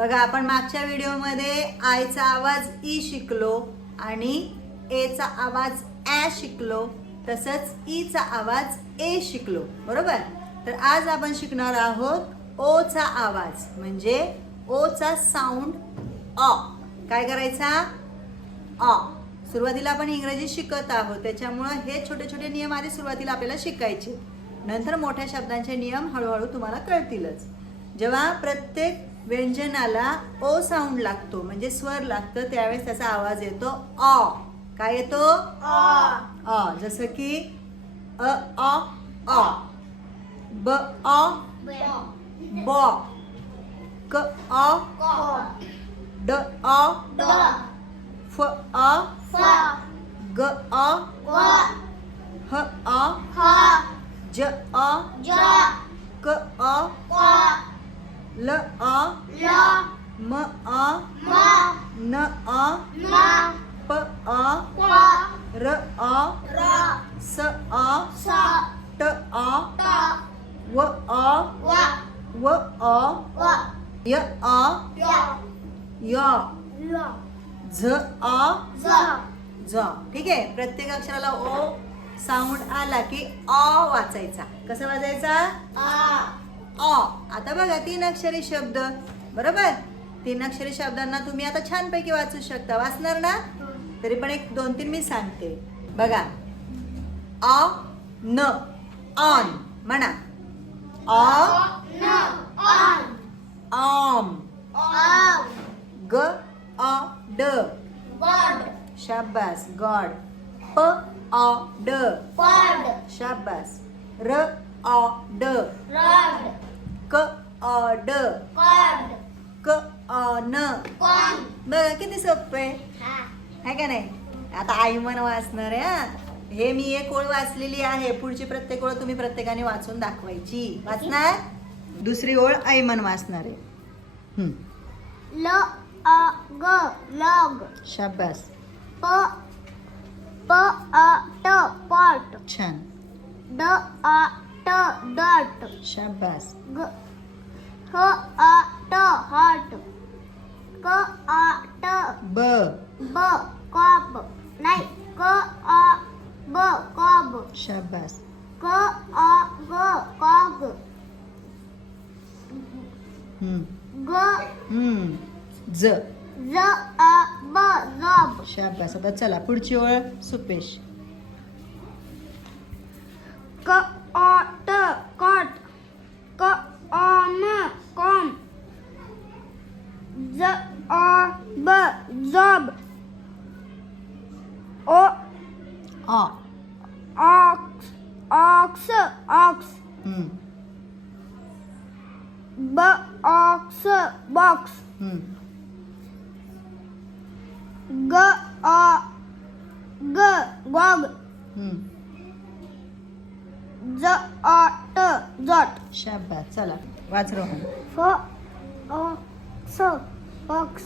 बघा आपण मागच्या व्हिडिओमध्ये आयचा आवाज ई शिकलो आणि एचा आवाज ॲ शिकलो, तसंच ईचा आवाज ए शिकलो, बरोबर. तर आज आपण शिकणार आहोत ओचा आवाज, म्हणजे ओचा साऊंड अ. काय करायचा? अ. सुरुवातीला आपण इंग्रजी शिकत आहोत, त्याच्यामुळे हे छोटे छोटे नियम आधी सुरुवातीला आपल्याला शिकायचे, नंतर मोठ्या शब्दांचे नियम हळूहळू तुम्हाला कळतीलच. जेव्हा प्रत्येक व्यंजनाला ओ साऊंड लागतो, म्हणजे स्वर लागतं, त्यावेळेस त्याचा आवाज येतो अ. काय येतो? अ. जसं की अ अ अ, ब अ ब, क अ ड अ फ अ ग अ ह अ ज अ क अ ल अ म अ न अ प अ र अ स अ ट अ व अ व अ य अ य झ अ झ. ठीक आहे. प्रत्येक अक्षराला ओ साऊंड आला की अ वाचायचा. कसं वाचायचा? अ. आता बघा 3 अक्षरी शब्द, बरोबर. 3 अक्षरी शब्दांना तुम्ही आता छानपैकी वाचू शकता. वाचणार ना? तरी पण 1-2-3 मी सांगते. बघा, अ न ऑन म्हणा. आम. ग अ ड शाबास गॉड. प अ ड शाबास. र अ ड क अ ड क अ न. बघा किती सोपं आहे का नाही? आता आई मन वाचणार आहे हा. हे मी एक ओळ वाचलेली आहे, पुढची प्रत्येक ओळ तुम्ही प्रत्येकाने वाचून दाखवायची. वाचणार? दुसरी ओळ ऐमन वाचणार आहे. ल अ ग लॉग. शाबास. प प अ ट पॉट. छान. ड अ ट डॉट. शाबास. ग ह अ ट हॉट. क अ ट ब ब कॉब. नाही, क अ ब कॉब. शाबास. क अ ग कॉग. ग ज ज अ ब जॉब. शाबास. आता चला पुढची ओळ सुपेश. क अ ट कॉट. क अ म कॉम. ज अ ब जॉब. ओ अ ऑक्स ऑक्स ऑक्स. ब ऑक्स बॉक्स. ग अ ग गॉग. ज अ ट जॉट. शाबास. चला वाच रोहन. फ अ स फॉक्स.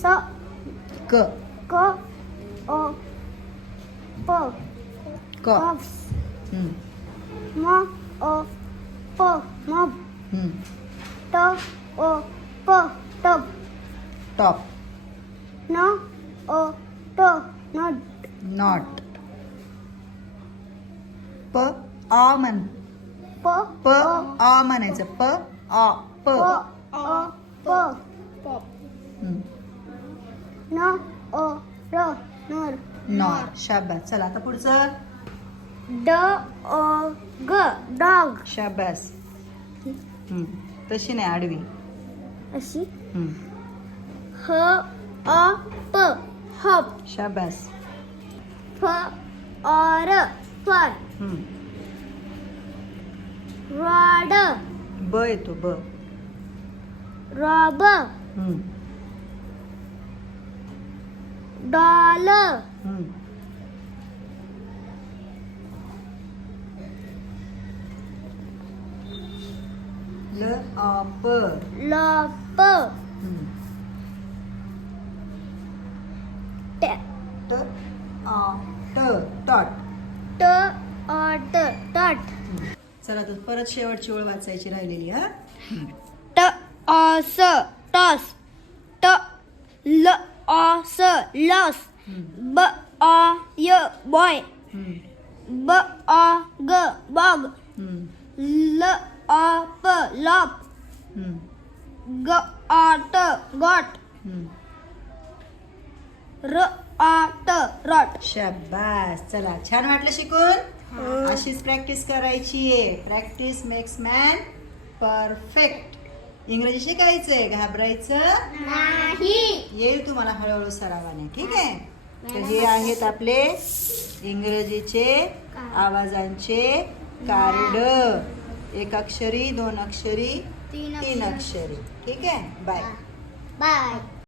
स क क अ प क कॉक्स. म अ प मॉब. ट अ प टप. टॉप. न अ ट नट. नॉट. प अ म्हण. प प अ म्हणायचं. प अ प. प अ प पॉप. न अ र नर. नॉट. शाबास. चला आता पुढचं. ड अ ग डॉग. शाबास. तशी नाही, आडवी. अशी. ह अ प हप. शाबास. फ अ र फर. रॉड. ब येतो ब. रॉब. डॉल. ल अ प. लप. ट ट अ ट टॉट. ट अ ट टट. चला तर परत शेवटची ओळ वाचायची राहिलेली हा. ट अ टॉस टॉस ट ल ऑस लॉस हम्म. ब ऑ य बॉय हम्म. ब ऑ ग बॉग हम्म. ल ऑ प लॉप हम्म. ग ऑट गॉट हम्म. र ऑट रॉट. शाबास. चला, छान वाटलं शिकून. अशीच प्रॅक्टिस करायची आहे. Practice makes man perfect. इंग्रजी शिकायचंय, घाबरायचं नाही. येईल तुम्हाला हळूहळू सरावाने. ठीक आहे. तर हे आहेत आपले इंग्रजीचे आवाजांचे कार्ड. एक अक्षरी, दोन अक्षरी, तीन अक्षरी. ठीक आहे. बाय. बाय.